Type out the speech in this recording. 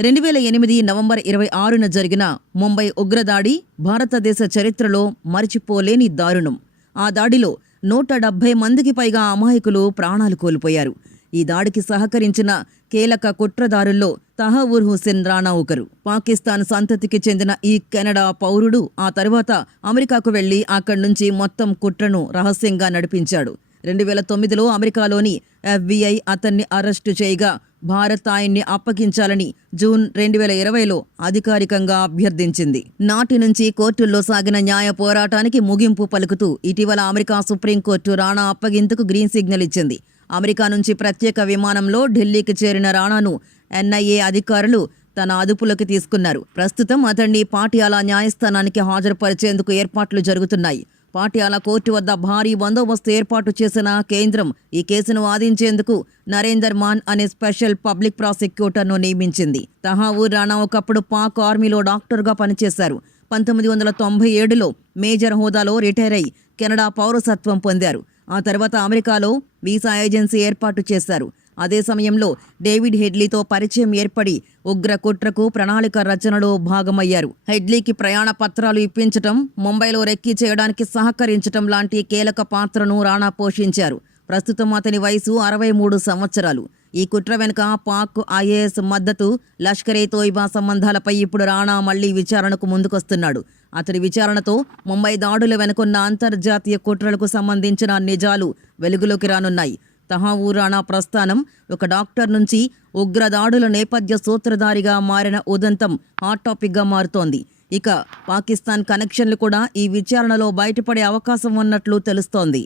రెండు వేల ఎనిమిది నవంబర్ ఇరవై ఆరున జరిగిన ముంబై ఉగ్రదాడి భారతదేశ చరిత్రలో మరిచిపోలేని దారుణం. ఆ దాడిలో నూట డెబ్బై మందికి పైగా అమాయకులు ప్రాణాలు కోల్పోయారు. ఈ దాడికి సహకరించిన కీలక కుట్రదారుల్లో తహవూర్ హుసేన్ రాణా ఒకరు. పాకిస్తాన్ సంతతికి చెందిన ఈ కెనడా పౌరుడు ఆ తర్వాత అమెరికాకు వెళ్ళి అక్కడి నుంచి మొత్తం కుట్రను రహస్యంగా నడిపించాడు. రెండు వేల తొమ్మిదిలో అమెరికాలోని ఎఫ్బిఐ అతన్ని అరెస్టు చేయగా భారత్ ఆయన్ని అప్పగించాలని జూన్ రెండు వేల ఇరవైలో అధికారికంగా అభ్యర్థించింది. నాటి నుంచి కోర్టుల్లో సాగిన న్యాయ పోరాటానికి ముగింపు పలుకుతూ ఇటీవల అమెరికా సుప్రీంకోర్టు రాణా అప్పగింతకు గ్రీన్ సిగ్నల్ ఇచ్చింది. అమెరికా నుంచి ప్రత్యేక విమానంలో ఢిల్లీకి చేరిన రాణాను ఎన్ఐఏ అధికారులు తన అదుపులోకి తీసుకున్నారు. ప్రస్తుతం అతన్ని పాటియాలా న్యాయస్థానానికి హాజరుపరిచేందుకు ఏర్పాట్లు జరుగుతున్నాయి. పాటియాల కోర్టు వద్ద భారీ బందోబస్తు ఏర్పాటు చేసిన కేంద్రం ఈ కేసును వాదించేందుకు నరేందర్ మాన్ అనే స్పెషల్ పబ్లిక్ ప్రాసిక్యూటర్ను నియమించింది. తహావూర్ రాణా ఒకప్పుడు పాక్ ఆర్మీలో డాక్టర్గా పనిచేశారు. పంతొమ్మిది వందల తొంభై ఏడులో మేజర్ హోదాలో రిటైర్ అయి కెనడా పౌరసత్వం పొందారు. ఆ తర్వాత అమెరికాలో వీసా ఏజెన్సీ ఏర్పాటు చేశారు. అదే సమయంలో డేవిడ్ హెడ్లీతో పరిచయం ఏర్పడి ఉగ్ర కుట్రకు ప్రణాళిక రచనలో భాగమయ్యారు. హెడ్లీకి ప్రయాణ పత్రాలు ఇప్పించటం ముంబైలో రెక్కి చేయడానికి సహకరించటం లాంటి కీలక పాత్రను రాణా పోషించారు. ప్రస్తుతం అతని వయసు అరవై మూడు సంవత్సరాలు. ఈ కుట్ర వెనుక పాక్ ఐఏఎస్ మద్దతు లష్కరే తోయిబా సంబంధాలపై ఇప్పుడు రాణా మళ్ళీ విచారణకు ముందుకొస్తున్నాడు. అతడి విచారణతో ముంబై దాడుల వెనుకున్న అంతర్జాతీయ కుట్రలకు సంబంధించిన నిజాలు వెలుగులోకి రానున్నాయి. తహావూర్ ప్రస్థానం ఒక డాక్టర్ నుంచి ఉగ్రదాడుల నేపథ్య సూత్రధారిగా మారిన ఉదంతం హాట్ టాపిక్గా మారుతోంది. ఇక పాకిస్తాన్ కనెక్షన్లు కూడా ఈ విచారణలో బయటపడే అవకాశం ఉన్నట్లు తెలుస్తోంది.